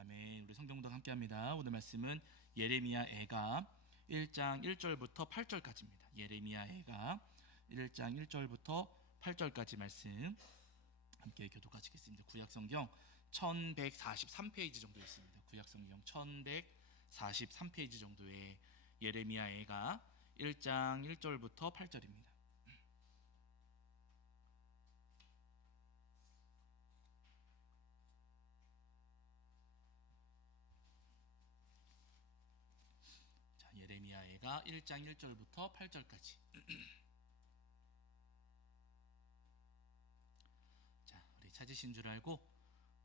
아멘. 우리 성경보다 함께합니다. 오늘 말씀은 예레미야 애가 1장 1절부터 8절까지입니다. 예레미야 애가 1장 1절부터 8절까지 말씀 함께 교독하시겠습니다. 구약성경 1143페이지 정도 있습니다. 구약성경 1143페이지 정도의 예레미야 애가 1장 1절부터 8절입니다. 예레미야애가 1장 1절부터 8절까지. 자, 우리 찾으신 줄 알고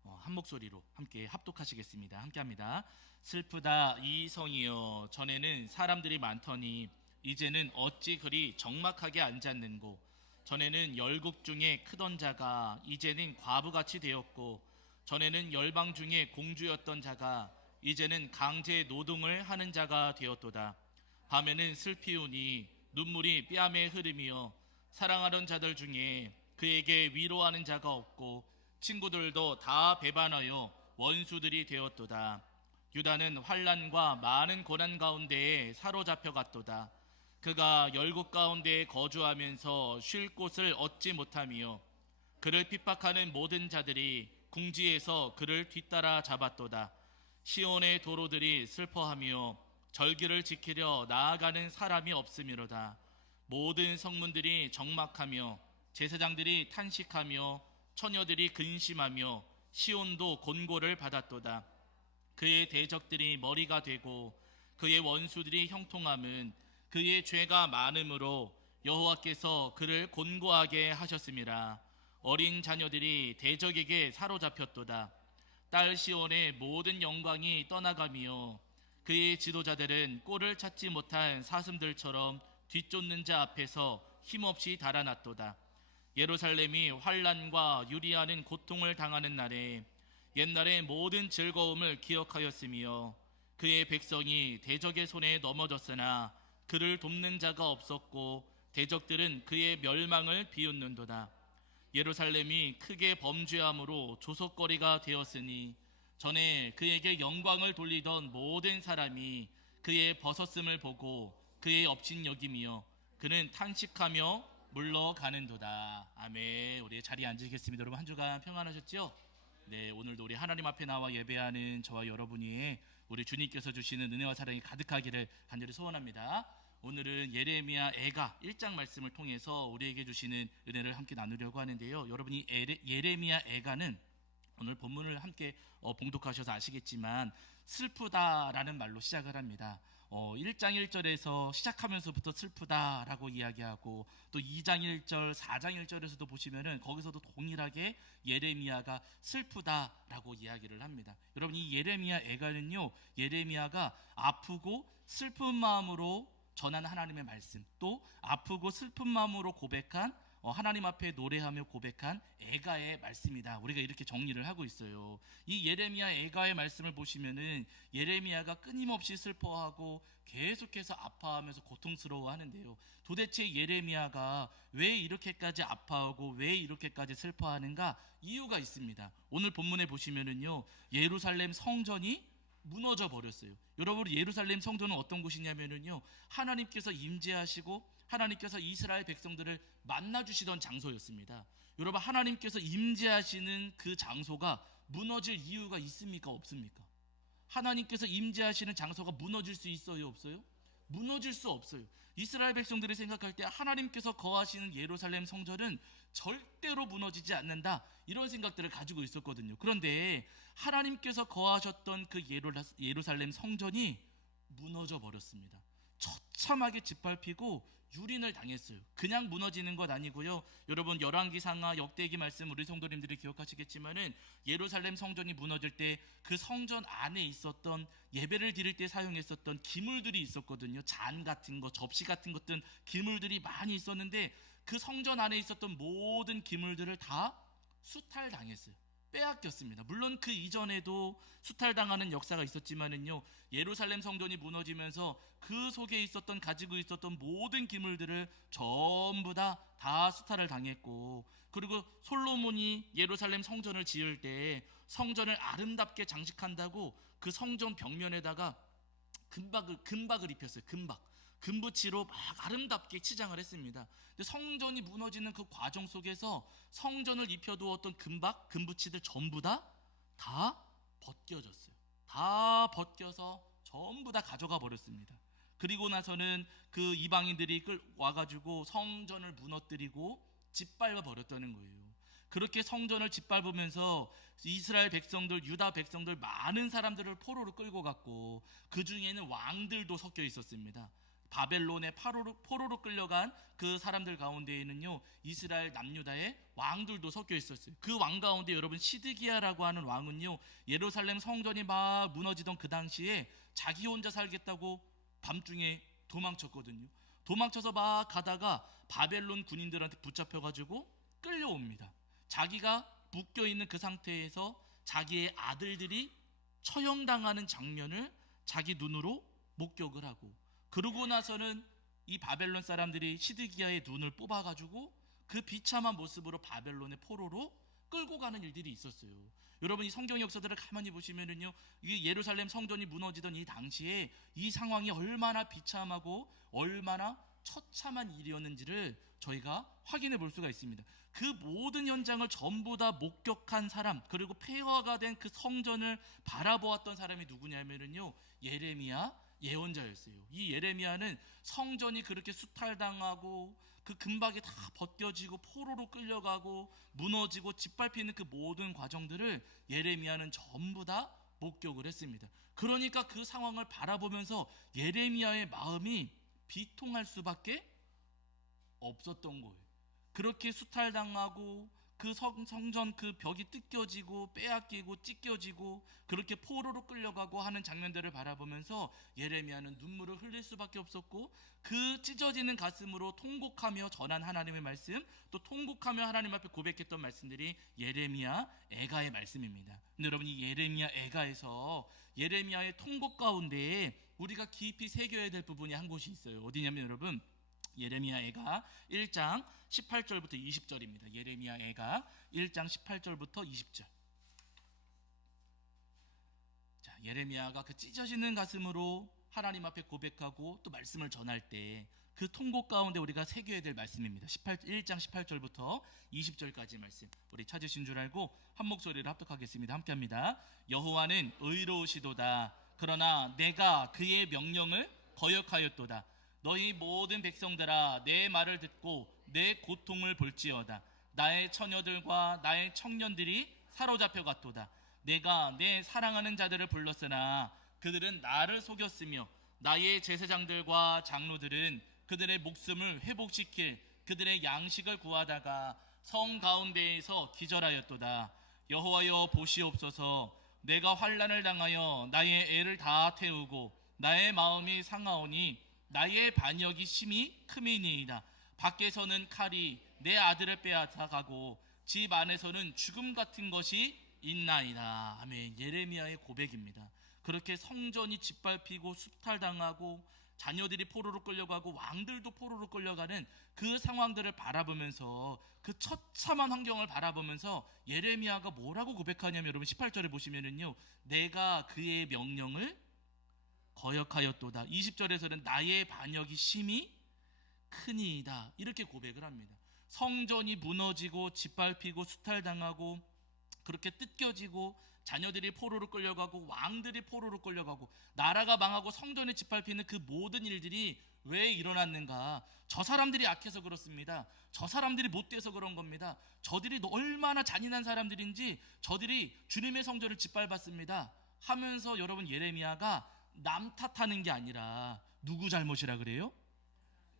한 목소리로 함께 합독하시겠습니다. 함께합니다. 슬프다 이 성이여, 전에는 사람들이 많더니 이제는 어찌 그리 적막하게 앉았는고. 전에는 열국 중에 크던 자가 이제는 과부같이 되었고, 전에는 열방 중에 공주였던 자가 이제는 강제 노동을 하는 자가 되었도다. 밤에는 슬피우니 눈물이 뺨에 흐르며 사랑하던 자들 중에 그에게 위로하는 자가 없고 친구들도 다 배반하여 원수들이 되었도다. 유다는 환난과 많은 고난 가운데에 사로잡혀 갔도다. 그가 열국 가운데에 거주하면서 쉴 곳을 얻지 못하며 그를 핍박하는 모든 자들이 궁지에서 그를 뒤따라 잡았도다. 시온의 도로들이 슬퍼하며 절기를 지키려 나아가는 사람이 없음이로다. 모든 성문들이 적막하며 제사장들이 탄식하며 처녀들이 근심하며 시온도 곤고를 받았도다. 그의 대적들이 머리가 되고 그의 원수들이 형통함은 그의 죄가 많음으로 여호와께서 그를 곤고하게 하셨음이라. 어린 자녀들이 대적에게 사로잡혔도다. 딸 시온의 모든 영광이 떠나가며 그의 지도자들은 꼴을 찾지 못한 사슴들처럼 뒤쫓는 자 앞에서 힘없이 달아났도다. 예루살렘이 환난과 유리하는 고통을 당하는 날에 옛날의 모든 즐거움을 기억하였으며 그의 백성이 대적의 손에 넘어졌으나 그를 돕는 자가 없었고 대적들은 그의 멸망을 비웃는도다. 예루살렘이 크게 범죄함으로 조속거리가 되었으니 전에 그에게 영광을 돌리던 모든 사람이 그의 벗었음을 보고 그의 업신여김이여 그는 탄식하며 물러가는도다. 아멘. 우리 자리에 앉으시겠습니다. 여러분 한 주간 평안하셨죠? 네, 오늘도 우리 하나님 앞에 나와 예배하는 저와 여러분이 우리 주님께서 주시는 은혜와 사랑이 가득하기를 간절히 소원합니다. 오늘은 예레미야 애가 1장 말씀을 통해서 우리에게 주시는 은혜를 함께 나누려고 하는데요. 여러분이 예레미야 애가는 오늘 본문을 함께 봉독하셔서 아시겠지만 슬프다라는 말로 시작을 합니다. 1장 1절에서 시작하면서부터 슬프다라고 이야기하고 또 2장 1절, 4장 1절에서도 보시면은 거기서도 동일하게 예레미야가 슬프다라고 이야기를 합니다. 여러분 이 예레미야 애가는요, 예레미야가 아프고 슬픈 마음으로 전한 하나님의 말씀, 또 아프고 슬픈 마음으로 고백한 하나님 앞에 노래하며 고백한 애가의 말씀이다. 우리가 이렇게 정리를 하고 있어요. 이 예레미야 애가의 말씀을 보시면은 예레미야가 끊임없이 슬퍼하고 계속해서 아파하면서 고통스러워하는데요. 도대체 예레미야가 왜 이렇게까지 아파하고 왜 이렇게까지 슬퍼하는가? 이유가 있습니다. 오늘 본문에 보시면은요, 예루살렘 성전이 무너져 버렸어요. 여러분 예루살렘 성전은 어떤 곳이냐면요, 하나님께서 임재하시고 하나님께서 이스라엘 백성들을 만나주시던 장소였습니다. 여러분 하나님께서 임재하시는 그 장소가 무너질 이유가 있습니까? 없습니까? 하나님께서 임재하시는 장소가 무너질 수 있어요? 없어요? 무너질 수 없어요. 이스라엘 백성들이 생각할 때 하나님께서 거하시는 예루살렘 성전은 절대로 무너지지 않는다, 이런 생각들을 가지고 있었거든요. 그런데 하나님께서 거하셨던 그 예루살렘 성전이 무너져 버렸습니다. 처참하게 짓밟히고 유린을 당했어요. 그냥 무너지는 것 아니고요. 여러분 열왕기상하 역대기 말씀 우리 성도님들이 기억하시겠지만은 예루살렘 성전이 무너질 때 그 성전 안에 있었던 예배를 드릴 때 사용했었던 기물들이 있었거든요. 잔 같은 거, 접시 같은 것들 기물들이 많이 있었는데 그 성전 안에 있었던 모든 기물들을 다 수탈당했어요. 빼앗겼습니다. 물론 그 이전에도 수탈당하는 역사가 있었지만은요, 예루살렘 성전이 무너지면서 그 속에 있었던, 가지고 있었던 모든 기물들을 전부 다 수탈을 당했고, 그리고 솔로몬이 예루살렘 성전을 지을 때 성전을 아름답게 장식한다고 그 성전 벽면에다가 금박을 입혔어요. 금붙이로 막 아름답게 치장을 했습니다. 근데 성전이 무너지는 그 과정 속에서 성전을 입혀두었던 금붙이들 전부 다 벗겨졌어요. 다 벗겨서 전부 다 가져가 버렸습니다. 그리고 나서는 그 이방인들이 와가지고 성전을 무너뜨리고 짓밟아 버렸다는 거예요. 그렇게 성전을 짓밟으면서 이스라엘 백성들, 유다 백성들, 많은 사람들을 포로로 끌고 갔고, 그 중에는 왕들도 섞여 있었습니다. 바벨론의 포로로 끌려간 그 사람들 가운데에는요, 이스라엘 남유다의 왕들도 섞여 있었어요. 그 왕 가운데 여러분, 시드기야라고 하는 왕은요, 예루살렘 성전이 막 무너지던 그 당시에 자기 혼자 살겠다고 밤중에 도망쳤거든요. 도망쳐서 막 가다가 바벨론 군인들한테 붙잡혀가지고 끌려옵니다. 자기가 묶여있는 그 상태에서 자기의 아들들이 처형당하는 장면을 자기 눈으로 목격을 하고, 그러고 나서는 이 바벨론 사람들이 시드기야의 눈을 뽑아가지고 그 비참한 모습으로 바벨론의 포로로 끌고 가는 일들이 있었어요. 여러분, 이 성경 역사들을 가만히 보시면은요, 이 예루살렘 성전이 무너지던 이 당시에 이 상황이 얼마나 비참하고 얼마나 처참한 일이었는지를 저희가 확인해 볼 수가 있습니다. 그 모든 현장을 전부 다 목격한 사람, 그리고 폐허가 된 그 성전을 바라보았던 사람이 누구냐면요, 예레미야 예언자였어요. 이 예레미야는 성전이 그렇게 수탈당하고 그 금박이 다 벗겨지고 포로로 끌려가고 무너지고 짓밟히는 그 모든 과정들을 예레미야는 전부 다 목격을 했습니다. 그러니까 그 상황을 바라보면서 예레미야의 마음이 비통할 수밖에 없었던 거예요. 그렇게 수탈당하고 그 성전 그 벽이 뜯겨지고 빼앗기고 찢겨지고 그렇게 포로로 끌려가고 하는 장면들을 바라보면서 예레미야는 눈물을 흘릴 수밖에 없었고, 그 찢어지는 가슴으로 통곡하며 전한 하나님의 말씀, 또 통곡하며 하나님 앞에 고백했던 말씀들이 예레미야 애가의 말씀입니다. 근데 여러분, 이 예레미야 애가에서 예레미야의 통곡 가운데 우리가 깊이 새겨야 될 부분이 한 곳이 있어요. 어디냐면 여러분, 예레미야 애가 1장 18절부터 20절입니다. 예레미야 애가 1장 18절부터 20절. 자, 예레미야가 그 찢어지는 가슴으로 하나님 앞에 고백하고 또 말씀을 전할 때 그 통곡 가운데 우리가 새겨야 될 말씀입니다. 1장 18절부터 20절까지 말씀, 우리 찾으신 줄 알고 한 목소리를 합독하겠습니다. 함께합니다. 여호와는 의로우시도다. 그러나 내가 그의 명령을 거역하였도다. 너희 모든 백성들아, 내 말을 듣고 내 고통을 볼지어다. 나의 처녀들과 나의 청년들이 사로잡혀 갔도다. 내가 내 사랑하는 자들을 불렀으나 그들은 나를 속였으며 나의 제사장들과 장로들은 그들의 목숨을 회복시킬 그들의 양식을 구하다가 성 가운데에서 기절하였도다. 여호와여 보시옵소서. 내가 환난을 당하여 나의 애를 다 태우고 나의 마음이 상하오니 나의 반역이 심히 크미니이다. 밖에서는 칼이 내 아들을 빼앗아가고 집 안에서는 죽음 같은 것이 있나이다. 아멘. 예레미야의 고백입니다. 그렇게 성전이 짓밟히고 수탈당하고 자녀들이 포로로 끌려가고 왕들도 포로로 끌려가는 그 상황들을 바라보면서, 그 처참한 환경을 바라보면서 예레미야가 뭐라고 고백하냐면 여러분 18절에 보시면은요, 내가 그의 명령을 거역하였도다. 20절에서는 나의 반역이 심히 크니이다. 이렇게 고백을 합니다. 성전이 무너지고 짓밟히고 수탈당하고 그렇게 뜯겨지고 자녀들이 포로로 끌려가고 왕들이 포로로 끌려가고 나라가 망하고 성전이 짓밟히는 그 모든 일들이 왜 일어났는가? 저 사람들이 악해서 그렇습니다. 저 사람들이 못돼서 그런 겁니다. 저들이 얼마나 잔인한 사람들인지 저들이 주님의 성전을 짓밟았습니다 하면서 여러분, 예레미야가 남 탓하는 게 아니라 누구 잘못이라 그래요?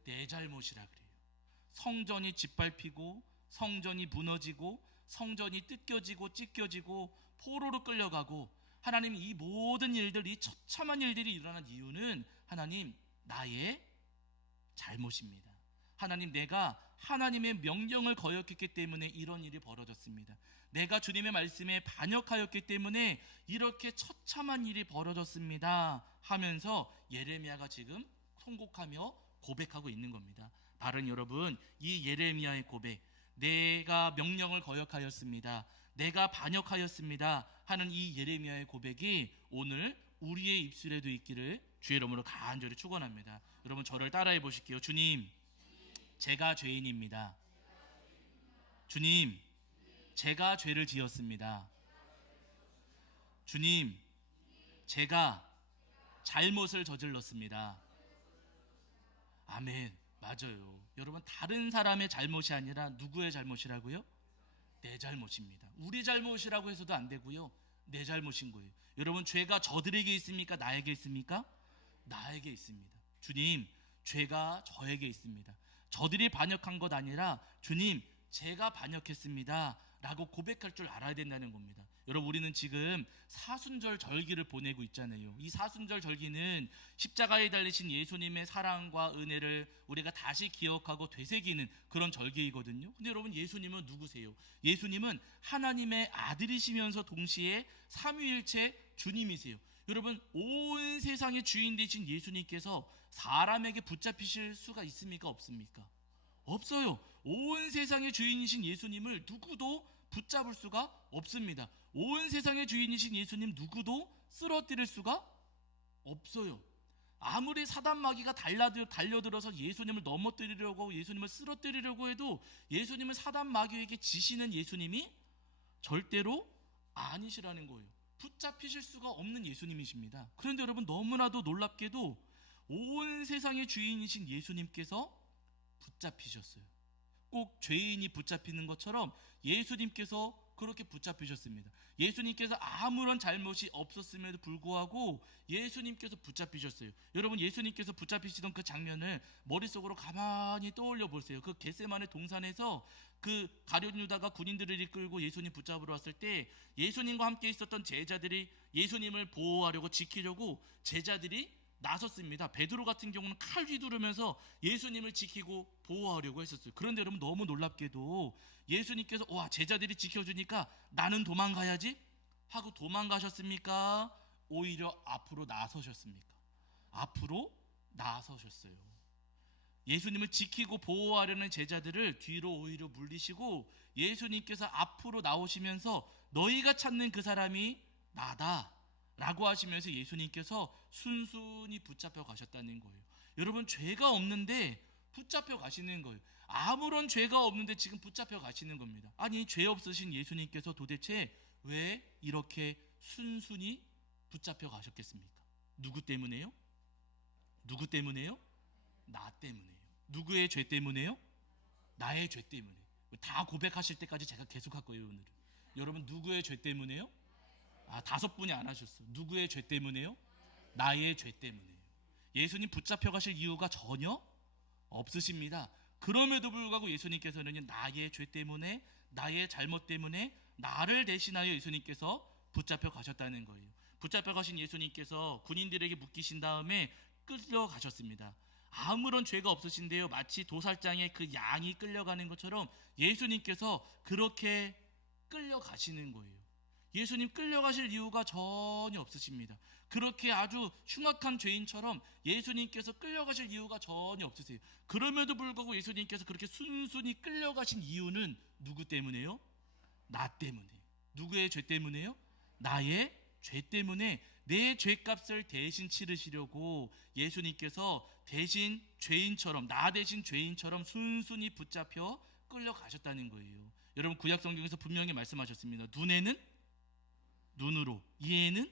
내 잘못이라 그래요. 성전이 짓밟히고 성전이 무너지고 성전이 뜯겨지고 찢겨지고 포로로 끌려가고 하나님, 이 모든 일들, 이 처참한 일들이 일어난 이유는 하나님 나의 잘못입니다. 하나님, 내가 하나님의 명령을 거역했기 때문에 이런 일이 벌어졌습니다. 내가 주님의 말씀에 반역하였기 때문에 이렇게 처참한 일이 벌어졌습니다 하면서 예레미야가 지금 통곡하며 고백하고 있는 겁니다. 바른 여러분, 이 예레미야의 고백, 내가 명령을 거역하였습니다, 내가 반역하였습니다 하는 이 예레미야의 고백이 오늘 우리의 입술에도 있기를 주의 이름으로 간절히 축원합니다. 여러분 저를 따라해 보실게요. 주님, 제가 죄인입니다. 주님, 제가 죄를 지었습니다. 주님, 제가 잘못을 저질렀습니다. 아멘. 맞아요. 여러분, 다른 사람의 잘못이 아니라 누구의 잘못이라고요? 내 잘못입니다. 우리 잘못이라고 해서도 안 되고요, 내 잘못인 거예요. 여러분, 죄가 저들에게 있습니까? 나에게 있습니까? 나에게 있습니다. 주님, 죄가 저에게 있습니다. 저들이 반역한 것 아니라 주님, 제가 반역했습니다 라고 고백할 줄 알아야 된다는 겁니다. 여러분, 우리는 지금 사순절 절기를 보내고 있잖아요. 이 사순절 절기는 십자가에 달리신 예수님의 사랑과 은혜를 우리가 다시 기억하고 되새기는 그런 절기이거든요. 근데 여러분, 예수님은 누구세요? 예수님은 하나님의 아들이시면서 동시에 삼위일체 주님이세요. 여러분, 온 세상의 주인 되신 예수님께서 사람에게 붙잡히실 수가 있습니까? 없습니까? 없어요. 온 세상의 주인이신 예수님을 누구도 붙잡을 수가 없습니다. 온 세상의 주인이신 예수님 누구도 쓰러뜨릴 수가 없어요. 아무리 사단 마귀가 달려들어서 예수님을 넘어뜨리려고, 예수님을 쓰러뜨리려고 해도 예수님은 사단 마귀에게 지시는 예수님이 절대로 아니시라는 거예요. 붙잡히실 수가 없는 예수님이십니다. 그런데 여러분, 너무나도 놀랍게도 온 세상의 주인이신 예수님께서 붙잡히셨어요. 꼭 죄인이 붙잡히는 것처럼 예수님께서 그렇게 붙잡히셨습니다. 예수님께서 아무런 잘못이 없었음에도 불구하고 예수님께서 붙잡히셨어요. 여러분, 예수님께서 붙잡히시던 그 장면을 머릿속으로 가만히 떠올려 보세요. 그 겟세마네 동산에서 그 가룟 유다가 군인들을 이끌고 예수님 붙잡으러 왔을 때 예수님과 함께 있었던 제자들이 예수님을 보호하려고, 지키려고 제자들이 나섰습니다. 베드로 같은 경우는 칼 휘두르면서 예수님을 지키고 보호하려고 했었어요. 그런데 여러분, 너무 놀랍게도 예수님께서 와, 제자들이 지켜주니까 나는 도망가야지 하고 도망가셨습니까? 오히려 앞으로 나서셨습니까? 앞으로 나서셨어요. 예수님을 지키고 보호하려는 제자들을 뒤로 오히려 물리시고 예수님께서 앞으로 나오시면서 너희가 찾는 그 사람이 나다 라고 하시면서 예수님께서 순순히 붙잡혀 가셨다는 거예요. 여러분, 죄가 없는데 붙잡혀 가시는 거예요. 아무런 죄가 없는데 지금 붙잡혀 가시는 겁니다. 아니, 죄 없으신 예수님께서 도대체 왜 이렇게 순순히 붙잡혀 가셨겠습니까? 누구 때문에요? 누구 때문에요? 나 때문에요. 누구의 죄 때문에요? 나의 죄 때문에. 다 고백하실 때까지 제가 계속 할 거예요, 오늘은. 여러분, 누구의 죄 때문에요? 5분이 안 하셨어. 누구의 죄 때문에요? 나의 죄 때문에요. 예수님 붙잡혀 가실 이유가 전혀 없으십니다. 그럼에도 불구하고 예수님께서는 나의 죄 때문에, 나의 잘못 때문에 나를 대신하여 예수님께서 붙잡혀 가셨다는 거예요. 붙잡혀 가신 예수님께서 군인들에게 묶이신 다음에 끌려가셨습니다. 아무런 죄가 없으신데요, 마치 도살장에 그 양이 끌려가는 것처럼 예수님께서 그렇게 끌려가시는 거예요. 예수님 끌려가실 이유가 전혀 없으십니다. 그렇게 아주 흉악한 죄인처럼 예수님께서 끌려가실 이유가 전혀 없으세요. 그럼에도 불구하고 예수님께서 그렇게 순순히 끌려가신 이유는 누구 때문에요? 나 때문에. 누구의 죄 때문에요? 나의 죄 때문에 내 죄값을 대신 치르시려고 예수님께서 대신 죄인처럼, 나 대신 죄인처럼 순순히 붙잡혀 끌려가셨다는 거예요. 여러분, 구약성경에서 분명히 말씀하셨습니다. 눈에는 눈으로, 이에는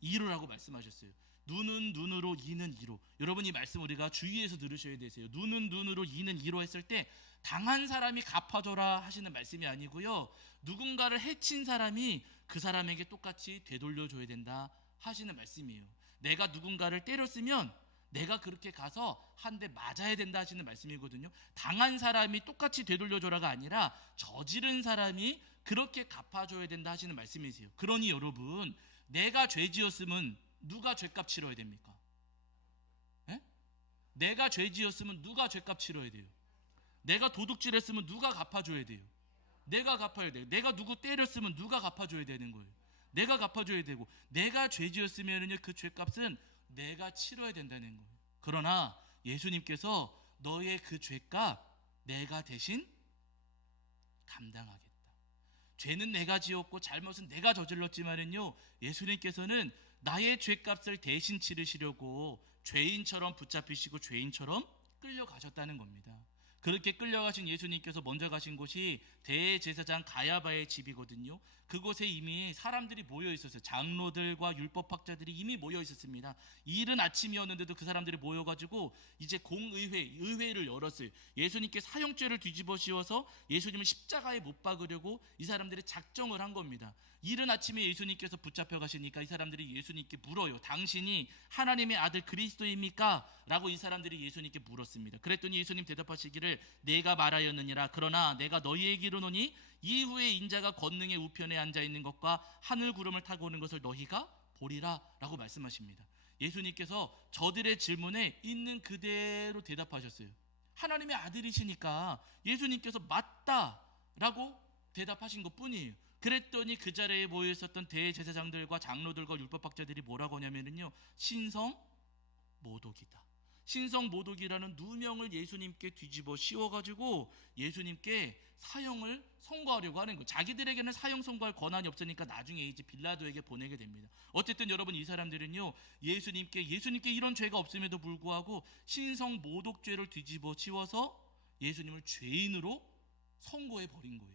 이로라고 말씀하셨어요. 눈은 눈으로, 이는 이로. 여러분, 이 말씀 우리가 주의해서 들으셔야 되세요. 눈은 눈으로, 이는 이로 했을 때 당한 사람이 갚아줘라 하시는 말씀이 아니고요, 누군가를 해친 사람이 그 사람에게 똑같이 되돌려줘야 된다 하시는 말씀이에요. 내가 누군가를 때렸으면 내가 그렇게 가서 한 대 맞아야 된다 하시는 말씀이거든요. 당한 사람이 똑같이 되돌려줘라가 아니라 저지른 사람이 그렇게 갚아줘야 된다 하시는 말씀이세요. 그러니 여러분, 내가 죄 지었으면 누가 죄값 치러야 됩니까? 에? 내가 죄 지었으면 누가 죄값 치러야 돼요? 내가 도둑질했으면 누가 갚아줘야 돼요? 내가 갚아야 돼요. 내가 누구 때렸으면 누가 갚아줘야 되는 거예요? 내가 갚아줘야 되고, 내가 죄지었으면은요, 그 죄값은 내가 치러야 된다는 거예요. 그러나 예수님께서 너의 그 죄값 내가 대신 감당하겠다. 죄는 내가 지었고 잘못은 내가 저질렀지만은요, 예수님께서는 나의 죄값을 대신 치르시려고 죄인처럼 붙잡히시고 죄인처럼 끌려가셨다는 겁니다. 그렇게 끌려가신 예수님께서 먼저 가신 곳이 대제사장 가야바의 집이거든요. 그곳에 이미 사람들이 모여 있었어요. 장로들과 율법학자들이 이미 모여 있었습니다. 이른 아침이었는데도 그 사람들이 모여가지고 이제 의회를 열었어요. 예수님께 사형죄를 뒤집어 씌워서 예수님을 십자가에 못 박으려고 이 사람들이 작정을 한 겁니다. 이른 아침에 예수님께서 붙잡혀 가시니까 이 사람들이 예수님께 물어요. 당신이 하나님의 아들 그리스도입니까? 라고 이 사람들이 예수님께 물었습니다. 그랬더니 예수님 대답하시기를 내가 말하였느니라. 그러나 내가 너희에게 이르노니 이후에 인자가 권능의 우편에 앉아 있는 것과 하늘 구름을 타고 오는 것을 너희가 보리라 라고 말씀하십니다. 예수님께서 저들의 질문에 있는 그대로 대답하셨어요. 하나님의 아들이시니까 예수님께서 맞다 라고 대답하신 것 뿐이에요. 그랬더니 그 자리에 모여 있었던 대제사장들과 장로들과 율법학자들이 뭐라고 하냐면요, 신성 모독이다. 신성 모독이라는 누명을 예수님께 뒤집어 씌워가지고 예수님께 사형을 선고하려고 하는 거예요. 자기들에게는 사형 선고할 권한이 없으니까 나중에 이제 빌라도에게 보내게 됩니다. 어쨌든 여러분, 이 사람들은요, 예수님께 이런 죄가 없음에도 불구하고 신성 모독죄를 뒤집어 씌워서 예수님을 죄인으로 선고해 버린 거예요.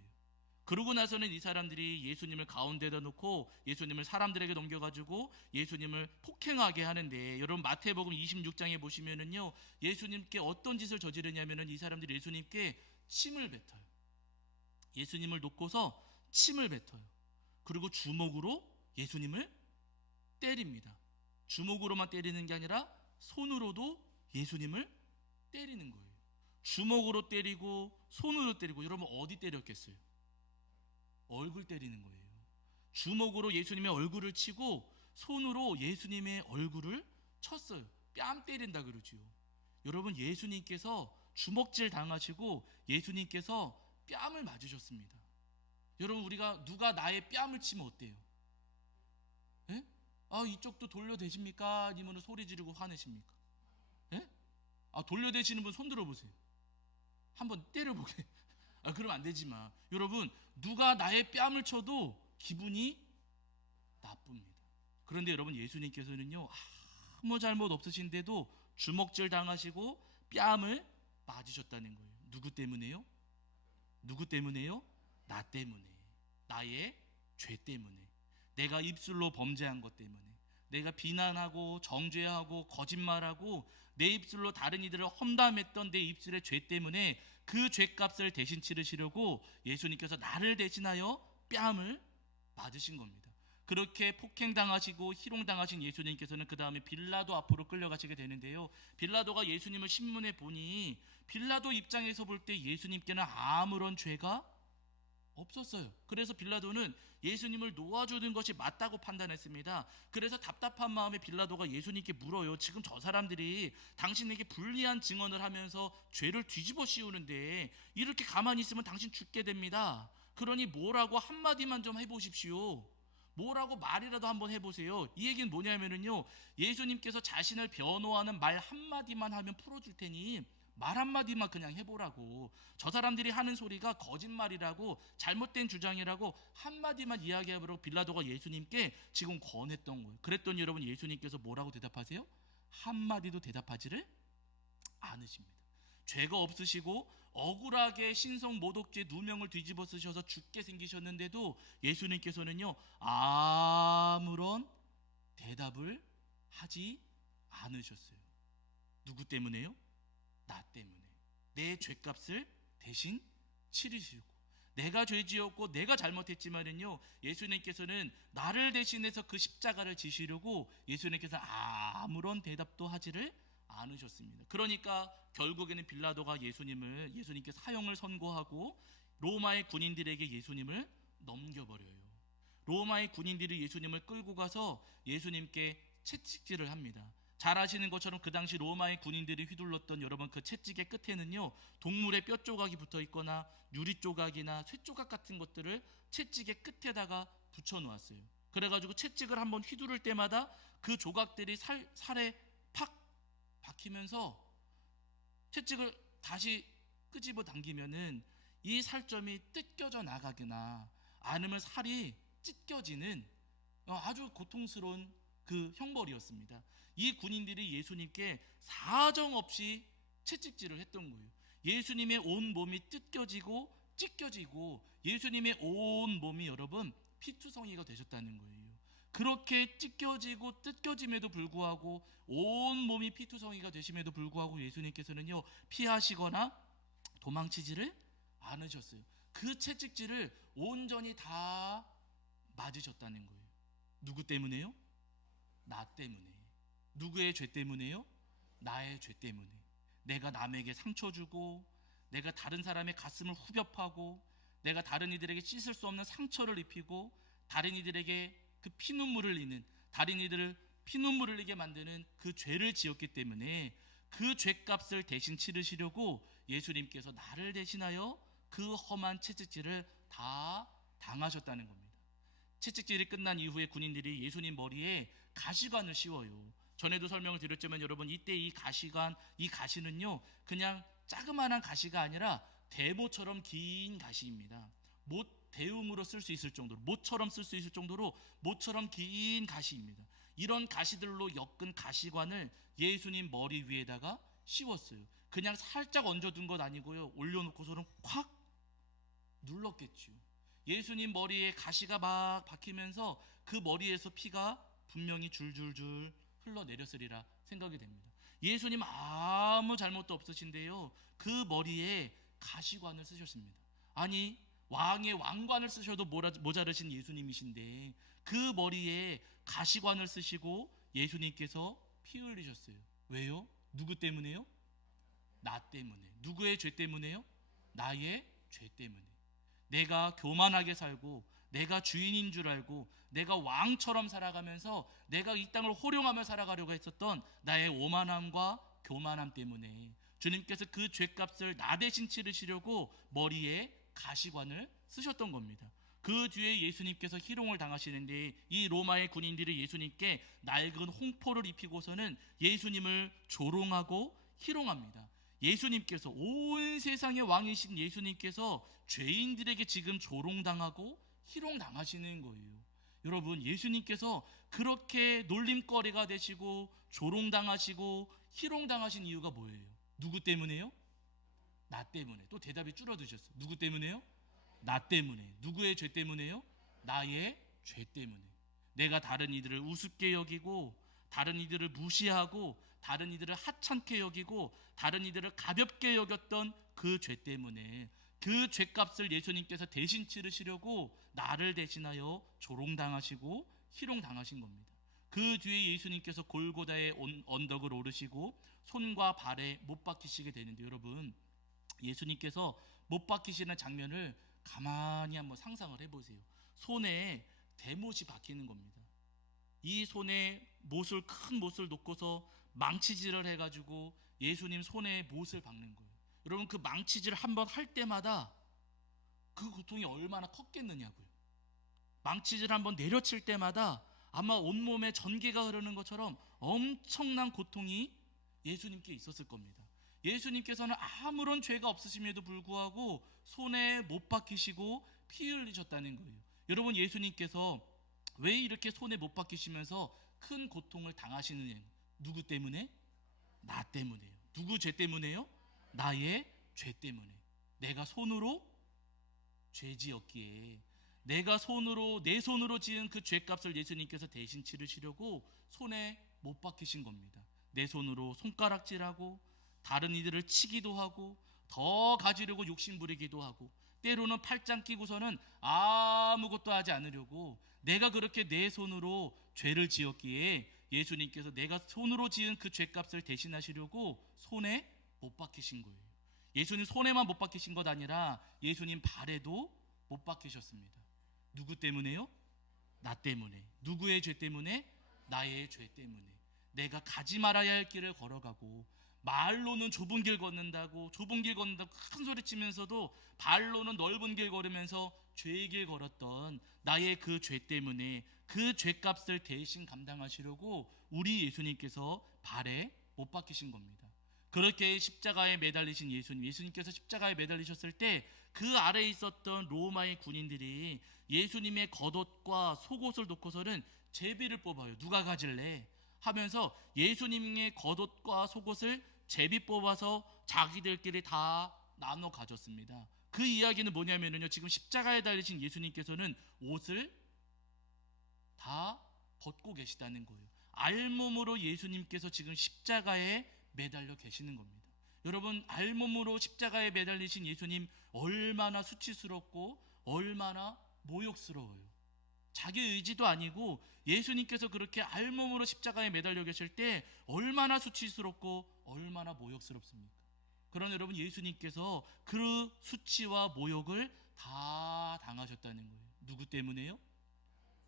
그러고 나서는 이 사람들이 예수님을 가운데다 놓고 예수님을 사람들에게 넘겨가지고 예수님을 폭행하게 하는데, 여러분 마태복음 26장에 보시면은요, 예수님께 어떤 짓을 저지르냐면은 이 사람들이 예수님께 침을 뱉어요. 예수님을 놓고서 침을 뱉어요. 그리고 주먹으로 예수님을 때립니다. 주먹으로만 때리는 게 아니라 손으로도 예수님을 때리는 거예요. 주먹으로 때리고 손으로 때리고. 여러분 어디 때렸겠어요? 얼굴 때리는 거예요. 주먹으로 예수님의 얼굴을 치고 손으로 예수님의 얼굴을 쳤어요. 뺨 때린다 그러지요. 여러분, 예수님께서 주먹질 당하시고 예수님께서 뺨을 맞으셨습니다. 여러분, 우리가 누가 나의 뺨을 치면 어때요? 예? 이쪽도 돌려대십니까? 아니면 소리 지르고 화내십니까? 예? 돌려대시는 분 손 들어보세요. 한번 때려보게. 그럼 안 되지만, 여러분, 누가 나의 뺨을 쳐도 기분이 나쁩니다. 그런데 여러분, 예수님께서는요, 아무 잘못 없으신데도 주먹질 당하시고 뺨을 맞으셨다는 거예요. 누구 때문에요? 누구 때문에요? 나 때문에. 나의 죄 때문에. 내가 입술로 범죄한 것 때문에. 내가 비난하고 정죄하고 거짓말하고 내 입술로 다른 이들을 험담했던 내 입술의 죄 때문에 그 죄값을 대신 치르시려고 예수님께서 나를 대신하여 뺨을 맞으신 겁니다. 그렇게 폭행당하시고 희롱당하신 예수님께서는 그 다음에 빌라도 앞으로 끌려가시게 되는데요, 빌라도가 예수님을 신문해 보니 빌라도 입장에서 볼 때 예수님께는 아무런 죄가 없었어요. 그래서 빌라도는 예수님을 놓아주는 것이 맞다고 판단했습니다. 그래서 답답한 마음에 빌라도가 예수님께 물어요. 지금 저 사람들이 당신에게 불리한 증언을 하면서 죄를 뒤집어 씌우는데 이렇게 가만히 있으면 당신 죽게 됩니다. 그러니 뭐라고 한마디만 좀 해보십시오. 뭐라고 말이라도 한번 해보세요. 이 얘기는 뭐냐면요, 예수님께서 자신을 변호하는 말 한마디만 하면 풀어줄 테니 말 한마디만 그냥 해보라고. 저 사람들이 하는 소리가 거짓말이라고 잘못된 주장이라고 한마디만 이야기해보라고 빌라도가 예수님께 지금 권했던 거예요. 그랬더니 여러분, 예수님께서 뭐라고 대답하세요? 한마디도 대답하지를 않으십니다. 죄가 없으시고 억울하게 신성 모독죄 누명을 뒤집어 쓰셔서 죽게 생기셨는데도 예수님께서는요, 아무런 대답을 하지 않으셨어요. 누구 때문에요? 나 때문에. 내 죄값을 대신 치르시고, 내가 죄지었고 내가 잘못했지만은요, 예수님께서는 나를 대신해서 그 십자가를 지시려고 예수님께서 아무런 대답도 하지를 않으셨습니다. 그러니까 결국에는 빌라도가 예수님께 사형을 선고하고 로마의 군인들에게 예수님을 넘겨버려요. 로마의 군인들이 예수님을 끌고 가서 예수님께 채찍질을 합니다. 잘 아시는 것처럼 그 당시 로마의 군인들이 휘둘렀던 여러분 그 채찍의 끝에는요, 동물의 뼈 조각이 붙어 있거나 유리 조각이나 쇠 조각 같은 것들을 채찍의 끝에다가 붙여 놓았어요. 그래가지고 채찍을 한번 휘두를 때마다 그 조각들이 살에 팍 박히면서 채찍을 다시 끄집어 당기면은 이 살점이 뜯겨져 나가거나 아니면 살이 찢겨지는 아주 고통스러운 그 형벌이었습니다. 이 군인들이 예수님께 사정없이 채찍질을 했던 거예요. 예수님의 온 몸이 뜯겨지고 찢겨지고 예수님의 온 몸이 여러분 피투성이가 되셨다는 거예요. 그렇게 찢겨지고 뜯겨짐에도 불구하고 온 몸이 피투성이가 되심에도 불구하고 예수님께서는요, 피하시거나 도망치지를 않으셨어요. 그 채찍질을 온전히 다 맞으셨다는 거예요. 누구 때문에요? 나 때문에. 누구의 죄 때문에요? 나의 죄 때문에. 내가 남에게 상처 주고, 내가 다른 사람의 가슴을 후벼 파고, 내가 다른 이들에게 씻을 수 없는 상처를 입히고, 다른 이들에게 그 피눈물을 흘리는, 다른 이들을 피눈물을 흘리게 만드는 그 죄를 지었기 때문에 그 죄값을 대신 치르시려고 예수님께서 나를 대신하여 그 험한 채찍질을 다 당하셨다는 겁니다. 채찍질이 끝난 이후에 군인들이 예수님 머리에 가시관을 씌워요. 전에도 설명을 드렸지만 여러분, 이때 이 가시관, 이 가시는요, 그냥 자그마한 가시가 아니라 대모처럼 긴 가시입니다. 못 대음으로 쓸 수 있을 정도로, 모처럼 쓸 수 있을 정도로 모처럼 긴 가시입니다. 이런 가시들로 엮은 가시관을 예수님 머리 위에다가 씌웠어요. 그냥 살짝 얹어둔 것 아니고요, 올려놓고서는 콱 눌렀겠죠. 예수님 머리에 가시가 막 박히면서 그 머리에서 피가 분명히 줄줄줄 흘러내렸으리라 생각이 됩니다. 예수님 아무 잘못도 없으신데요, 그 머리에 가시관을 쓰셨습니다. 아니, 왕의 왕관을 쓰셔도 모자르신 예수님이신데 그 머리에 가시관을 쓰시고 예수님께서 피 흘리셨어요. 왜요? 누구 때문에요? 나 때문에. 누구의 죄 때문에요? 나의 죄 때문에. 내가 교만하게 살고, 내가 주인인 줄 알고, 내가 왕처럼 살아가면서 내가 이 땅을 호령하며 살아가려고 했었던 나의 오만함과 교만함 때문에 주님께서 그 죄값을 나 대신 치르시려고 머리에 가시관을 쓰셨던 겁니다. 그 뒤에 예수님께서 희롱을 당하시는데 이 로마의 군인들이 예수님께 낡은 홍포를 입히고서는 예수님을 조롱하고 희롱합니다. 예수님께서, 온 세상의 왕이신 예수님께서 죄인들에게 지금 조롱당하고 희롱당하시는 거예요. 여러분, 예수님께서 그렇게 놀림거리가 되시고 조롱당하시고 희롱당하신 이유가 뭐예요? 누구 때문에요? 나 때문에. 또 대답이 줄어드셨어요. 누구 때문에요? 나 때문에. 누구의 죄 때문에요? 나의 죄 때문에. 내가 다른 이들을 우습게 여기고, 다른 이들을 무시하고, 다른 이들을 하찮게 여기고, 다른 이들을 가볍게 여겼던 그 죄 때문에, 그 죄값을 예수님께서 대신 치르시려고 나를 대신하여 조롱당하시고 희롱당하신 겁니다. 그 뒤에 예수님께서 골고다의 언덕을 오르시고 손과 발에 못 박히시게 되는데, 여러분, 예수님께서 못 박히시는 장면을 가만히 한번 상상을 해보세요. 손에 대못이 박히는 겁니다. 이 손에 못을, 큰 못을 놓고서 망치질을 해가지고 예수님 손에 못을 박는 거예요. 여러분, 그 망치질 한번 할 때마다 그 고통이 얼마나 컸겠느냐고요. 망치질 한번 내려칠 때마다 아마 온몸에 전기가 흐르는 것처럼 엄청난 고통이 예수님께 있었을 겁니다. 예수님께서는 아무런 죄가 없으심에도 불구하고 손에 못 박히시고 피 흘리셨다는 거예요. 여러분, 예수님께서 왜 이렇게 손에 못 박히시면서 큰 고통을 당하시느냐? 누구 때문에? 나 때문에요. 누구 죄 때문에요? 나의 죄 때문에. 내가 손으로 죄 지었기에, 내가 내 손으로 지은 그 죄값을 예수님께서 대신 치르시려고 손에 못 박히신 겁니다. 내 손으로 손가락질하고 다른 이들을 치기도 하고 더 가지려고 욕심부리기도 하고, 때로는 팔짱 끼고서는 아무것도 하지 않으려고 내가 그렇게 내 손으로 죄를 지었기에 예수님께서 내가 손으로 지은 그 죄값을 대신하시려고 손에 못 박히신 거예요. 예수님 손에만 못 박히신 것 아니라 예수님 발에도 못 박히셨습니다. 누구 때문에요? 나 때문에. 누구의 죄 때문에? 나의 죄 때문에. 내가 가지 말아야 할 길을 걸어가고, 말로는 좁은 길 걷는다고 큰 소리 치면서도 발로는 넓은 길 걸으면서 죄의 길 걸었던 나의 그 죄 때문에 그 죄값을 대신 감당하시려고 우리 예수님께서 발에 못 박히신 겁니다. 그렇게 십자가에 매달리신 예수님께서 십자가에 매달리셨을 때 그 아래에 있었던 로마의 군인들이 예수님의 겉옷과 속옷을 놓고서는 제비를 뽑아요. 누가 가질래? 하면서 예수님의 겉옷과 속옷을 제비 뽑아서 자기들끼리 다 나눠 가졌습니다. 그 이야기는 뭐냐면요, 지금 십자가에 달리신 예수님께서는 옷을 다 벗고 계시다는 거예요. 알몸으로 예수님께서 지금 십자가에 매달려 계시는 겁니다. 여러분, 알몸으로 십자가에 매달리신 예수님 얼마나 수치스럽고 얼마나 모욕스러워요. 자기 의지도 아니고 예수님께서 그렇게 알몸으로 십자가에 매달려 계실 때 얼마나 수치스럽고 얼마나 모욕스럽습니까? 그러나 여러분, 예수님께서 그 수치와 모욕을 다 당하셨다는 거예요. 누구 때문에요?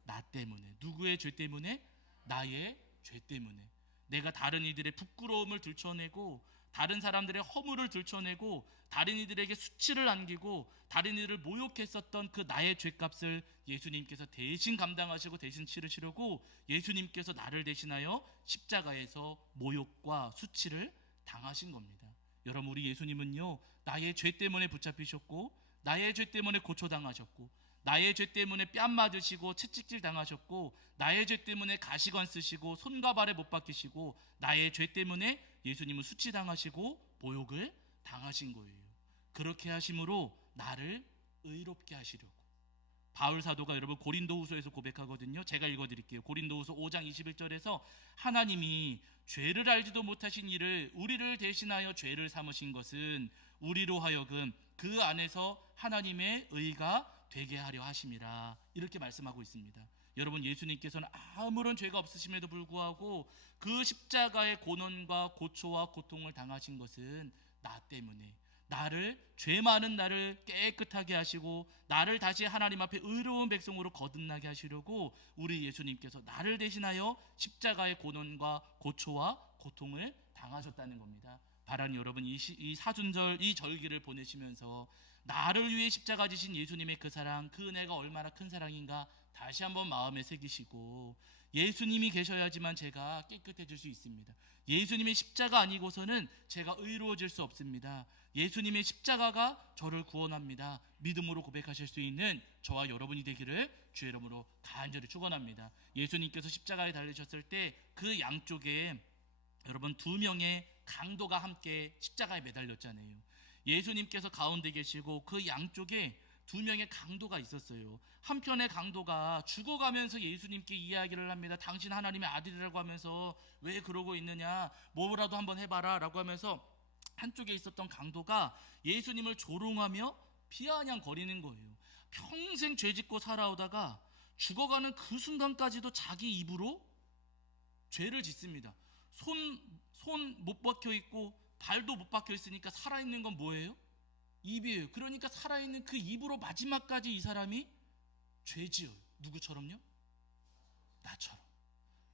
나 때문에. 누구의 죄 때문에? 나의 죄 때문에. 내가 다른 이들의 부끄러움을 들춰내고, 다른 사람들의 허물을 들춰내고, 다른 이들에게 수치를 안기고, 다른 이들을 모욕했었던 그 나의 죄값을 예수님께서 대신 감당하시고 대신 치르시려고 예수님께서 나를 대신하여 십자가에서 모욕과 수치를 당하신 겁니다. 여러분, 우리 예수님은요, 나의 죄 때문에 붙잡히셨고, 나의 죄 때문에 고초당하셨고, 나의 죄 때문에 뺨 맞으시고 채찍질 당하셨고, 나의 죄 때문에 가시관 쓰시고 손과 발에 못 박히시고, 나의 죄 때문에 예수님은 수치당하시고 모욕을 당하신 거예요. 그렇게 하심으로 나를 의롭게 하시려고 바울 사도가 여러분 고린도후서에서 고백하거든요. 제가 읽어드릴게요. 고린도후서 5장 21절에서 하나님이 죄를 알지도 못하신 이를 우리를 대신하여 죄를 삼으신 것은 우리로 하여금 그 안에서 하나님의 의가 되게 하려 하심이라, 이렇게 말씀하고 있습니다. 여러분, 예수님께서는 아무런 죄가 없으심에도 불구하고 그 십자가의 고난과 고초와 고통을 당하신 것은 나 때문에, 나를, 죄 많은 나를 깨끗하게 하시고 나를 다시 하나님 앞에 의로운 백성으로 거듭나게 하시려고 우리 예수님께서 나를 대신하여 십자가의 고난과 고초와 고통을 당하셨다는 겁니다. 바라는 여러분, 이 사순절, 이 절기를 보내시면서 나를 위해 십자가 지신 예수님의 그 사랑, 그 은혜가 얼마나 큰 사랑인가 다시 한번 마음에 새기시고, 예수님이 계셔야지만 제가 깨끗해질 수 있습니다. 예수님의 십자가 아니고서는 제가 의로워질 수 없습니다. 예수님의 십자가가 저를 구원합니다. 믿음으로 고백하실 수 있는 저와 여러분이 되기를 주의 이름으로 간절히 축원합니다. 예수님께서 십자가에 달리셨을 때 그 양쪽에 여러분 2명의 강도가 함께 십자가에 매달렸잖아요. 예수님께서 가운데 계시고 그 양쪽에 2명의 강도가 있었어요. 한편의 강도가 죽어가면서 예수님께 이야기를 합니다. 당신 하나님의 아들이라고 하면서 왜 그러고 있느냐, 뭐라도 한번 해봐라 라고 하면서 한쪽에 있었던 강도가 예수님을 조롱하며 비아냥거리는 거예요. 평생 죄짓고 살아오다가 죽어가는 그 순간까지도 자기 입으로 죄를 짓습니다. 손 못 박혀 있고 발도 못 박혀 있으니까 살아있는 건 뭐예요? 입이에요. 그러니까 살아있는 그 입으로 마지막까지 이 사람이 죄 지어요. 누구처럼요? 나처럼.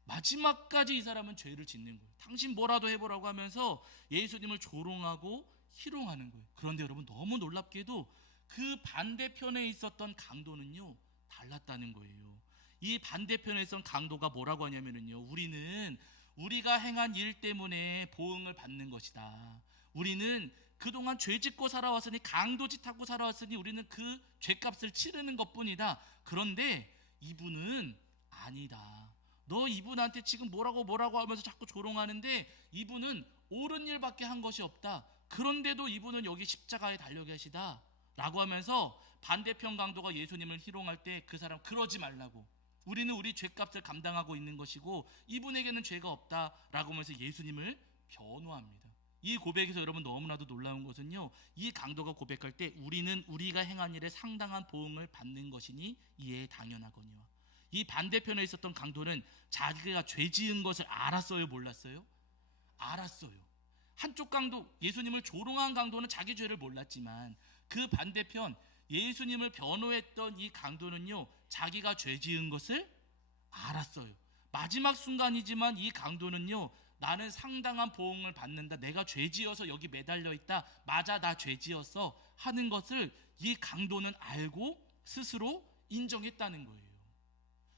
마지막까지 이 사람은 죄를 짓는 거예요. 당신 뭐라도 해보라고 하면서 예수님을 조롱하고 희롱하는 거예요. 그런데 여러분, 너무 놀랍게도 그 반대편에 있었던 강도는요 달랐다는 거예요. 이 반대편에 있었던 강도가 뭐라고 하냐면요, 우리는 우리가 행한 일 때문에 보응을 받는 것이다. 우리는 그동안 죄 짓고 살아왔으니, 강도짓하고 살아왔으니 우리는 그 죄값을 치르는 것뿐이다. 그런데 이분은 아니다. 너 이분한테 지금 뭐라고 하면서 자꾸 조롱하는데 이분은 옳은 일밖에 한 것이 없다. 그런데도 이분은 여기 십자가에 달려 계시다 라고 하면서 반대편 강도가 예수님을 희롱할 때 그 사람 그러지 말라고, 우리는 우리 죄값을 감당하고 있는 것이고 이분에게는 죄가 없다라고 하면서 예수님을 변호합니다. 이 고백에서 여러분 너무나도 놀라운 것은요, 이 강도가 고백할 때 우리는 우리가 행한 일에 상당한 보응을 받는 것이니 이에 당연하거니와, 이 반대편에 있었던 강도는 자기가 죄 지은 것을 알았어요, 몰랐어요? 알았어요. 한쪽 강도, 예수님을 조롱한 강도는 자기 죄를 몰랐지만 그 반대편 예수님을 변호했던 이 강도는요 자기가 죄 지은 것을 알았어요. 마지막 순간이지만 이 강도는요, 나는 상당한 보응을 받는다, 내가 죄지어서 여기 매달려 있다, 맞아 나 죄지었어 하는 것을 이 강도는 알고 스스로 인정했다는 거예요.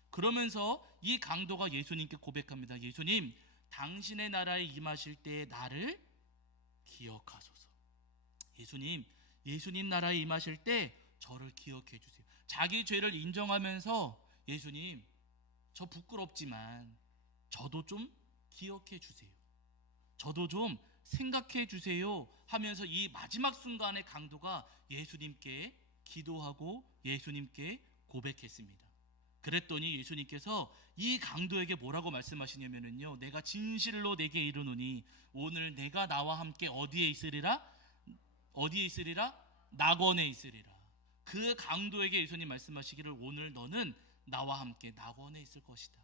그러면서 이 강도가 예수님께 고백합니다. 예수님, 당신의 나라에 임하실 때 나를 기억하소서. 예수님 나라에 임하실 때 저를 기억해 주세요. 자기 죄를 인정하면서 예수님, 저 부끄럽지만 저도 좀 기억해 주세요. 저도 좀 생각해 주세요 하면서 이 마지막 순간의 강도가 예수님께 기도하고 예수님께 고백했습니다. 그랬더니 예수님께서 이 강도에게 뭐라고 말씀하시냐면요, 내가 진실로 내게 이르노니 오늘 내가 나와 함께 어디에 있으리라? 낙원에 있으리라. 그 강도에게 예수님 말씀하시기를 오늘 너는 나와 함께 낙원에 있을 것이다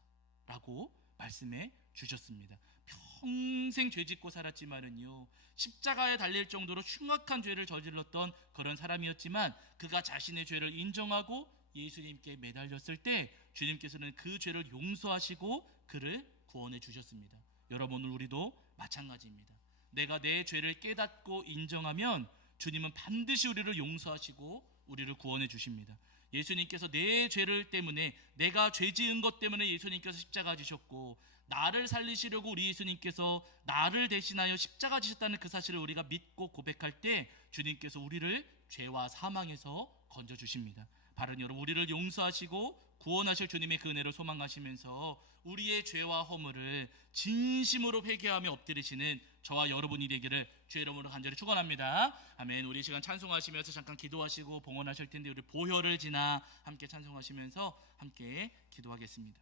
라고 말씀해 주셨습니다. 평생 죄짓고 살았지만은요, 십자가에 달릴 정도로 흉악한 죄를 저질렀던 그런 사람이었지만 그가 자신의 죄를 인정하고 예수님께 매달렸을 때 주님께서는 그 죄를 용서하시고 그를 구원해 주셨습니다. 여러분, 우리도 마찬가지입니다. 내가 내 죄를 깨닫고 인정하면 주님은 반드시 우리를 용서하시고 우리를 구원해 주십니다. 예수님께서 내 죄를 때문에, 내가 죄 지은 것 때문에 예수님께서 십자가 지셨고 나를 살리시려고 우리 예수님께서 나를 대신하여 십자가 지셨다는 그 사실을 우리가 믿고 고백할 때 주님께서 우리를 죄와 사망에서 건져 주십니다. 바로 여러분, 우리를 용서하시고 구원하실 주님의 그 은혜를 소망하시면서 우리의 죄와 허물을 진심으로 회개하며 엎드리시는 저와 여러분이 되기를 주의 이름으로 간절히 축원합니다. 아멘. 우리 시간 찬송하시면서 잠깐 기도하시고 봉헌하실 텐데 우리 보혈을 지나 함께 찬송하시면서 함께 기도하겠습니다.